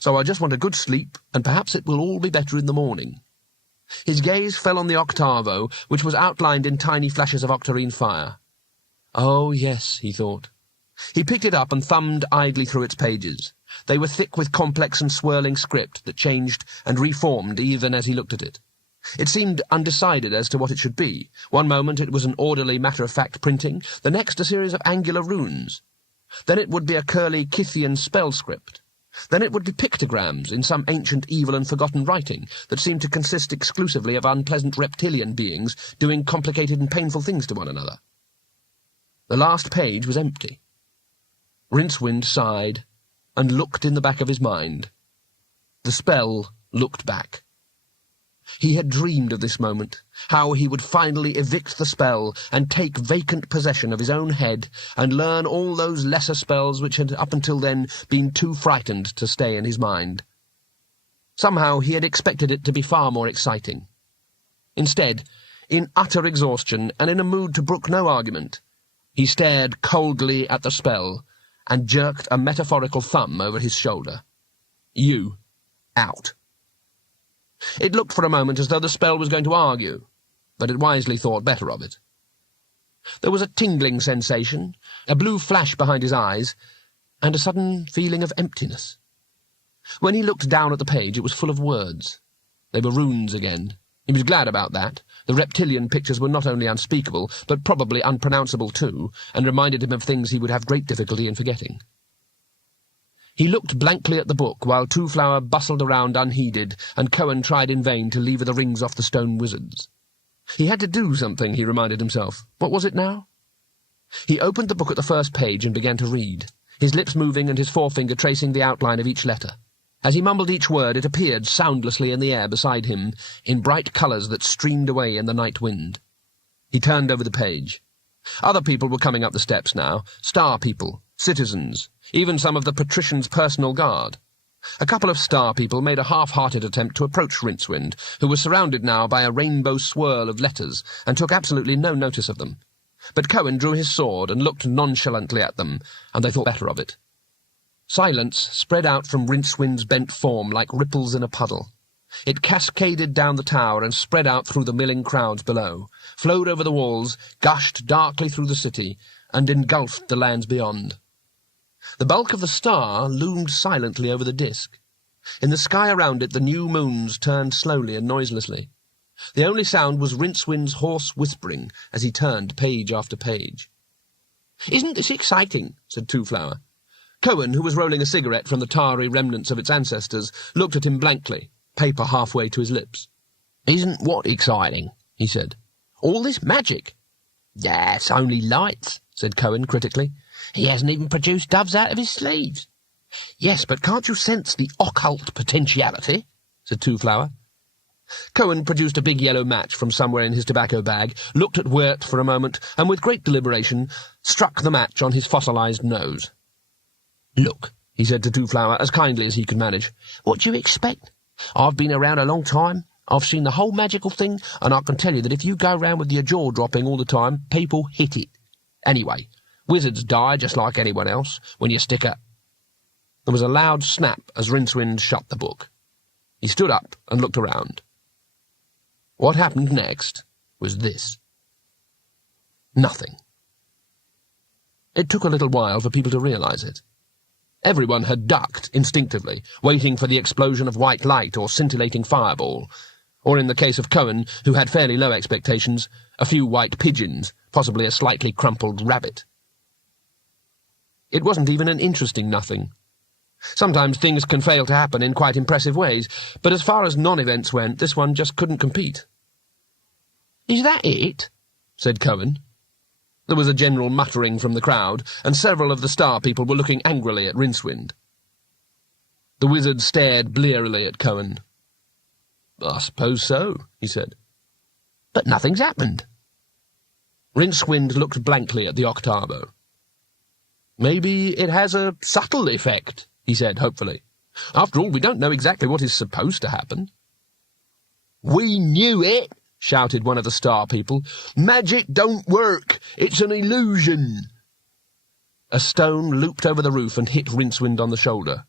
So I just want a good sleep, and perhaps it will all be better in the morning." His gaze fell on the octavo, which was outlined in tiny flashes of octarine fire. "Oh, yes," he thought. He picked it up and thumbed idly through its pages. They were thick with complex and swirling script that changed and reformed even as he looked at it. It seemed undecided as to what it should be. One moment it was an orderly, matter-of-fact printing, the next a series of angular runes. Then it would be a curly Kythian spell script. Then it would be pictograms in some ancient, evil and forgotten writing that seemed to consist exclusively of unpleasant reptilian beings doing complicated and painful things to one another. The last page was empty. Rincewind sighed and looked in the back of his mind. The spell looked back. He had dreamed of this moment, how he would finally evict the spell and take vacant possession of his own head and learn all those lesser spells which had up until then been too frightened to stay in his mind. Somehow he had expected it to be far more exciting. Instead, in utter exhaustion and in a mood to brook no argument, he stared coldly at the spell and jerked a metaphorical thumb over his shoulder. "You, out." It looked for a moment as though the spell was going to argue, but it wisely thought better of it. There was a tingling sensation, a blue flash behind his eyes, and a sudden feeling of emptiness. When he looked down at the page, it was full of words. They were runes again. He was glad about that. The reptilian pictures were not only unspeakable, but probably unpronounceable too, and reminded him of things he would have great difficulty in forgetting. He looked blankly at the book while Twoflower bustled around unheeded, and Cohen tried in vain to lever the rings off the stone wizards. He had to do something, he reminded himself. What was it now? He opened the book at the first page and began to read, his lips moving and his forefinger tracing the outline of each letter. As he mumbled each word, it appeared soundlessly in the air beside him, in bright colours that streamed away in the night wind. He turned over the page. Other people were coming up the steps now, star people, citizens, even some of the patrician's personal guard. A couple of star people made a half-hearted attempt to approach Rincewind, who was surrounded now by a rainbow swirl of letters, and took absolutely no notice of them. But Cohen drew his sword and looked nonchalantly at them, and they thought better of it. Silence spread out from Rincewind's bent form like ripples in a puddle. It cascaded down the tower and spread out through the milling crowds below, flowed over the walls, gushed darkly through the city, and engulfed the lands beyond. The bulk of the star loomed silently over the disk. In the sky around it the new moons turned slowly and noiselessly. The only sound was Rincewind's hoarse whispering as he turned page after page. "Isn't this exciting?" said Twoflower. Cohen, who was rolling a cigarette from the tarry remnants of its ancestors, looked at him blankly, paper halfway to his lips. "Isn't what exciting?" he said. "All this magic." "That's only lights," said Cohen critically. "He hasn't even produced doves out of his sleeves." "Yes, but can't you sense the occult potentiality?" said Twoflower. Cohen produced a big yellow match from somewhere in his tobacco bag, looked at Wirt for a moment, and with great deliberation struck the match on his fossilized nose. "Look," he said to Twoflower, as kindly as he could manage. "What do you expect? I've been around a long time. I've seen the whole magical thing, and I can tell you that if you go round with your jaw dropping all the time, people hit it. Anyway, wizards die just like anyone else when you stick a—" There was a loud snap as Rincewind shut the book. He stood up and looked around. What happened next was this. Nothing. It took a little while for people to realize it. Everyone had ducked instinctively, waiting for the explosion of white light or scintillating fireball, or in the case of Cohen, who had fairly low expectations, a few white pigeons, possibly a slightly crumpled rabbit. It wasn't even an interesting nothing. Sometimes things can fail to happen in quite impressive ways, but as far as non-events went, this one just couldn't compete. "Is that it?" said Cohen. There was a general muttering from the crowd, and several of the star people were looking angrily at Rincewind. The wizard stared blearily at Cohen. "I suppose so," he said. "But nothing's happened." Rincewind looked blankly at the octavo. "Maybe it has a subtle effect," he said hopefully. "After all, we don't know exactly what is supposed to happen." "We knew it!" shouted one of the star people. "Magic don't work! It's an illusion!" A stone looped over the roof and hit Rincewind on the shoulder.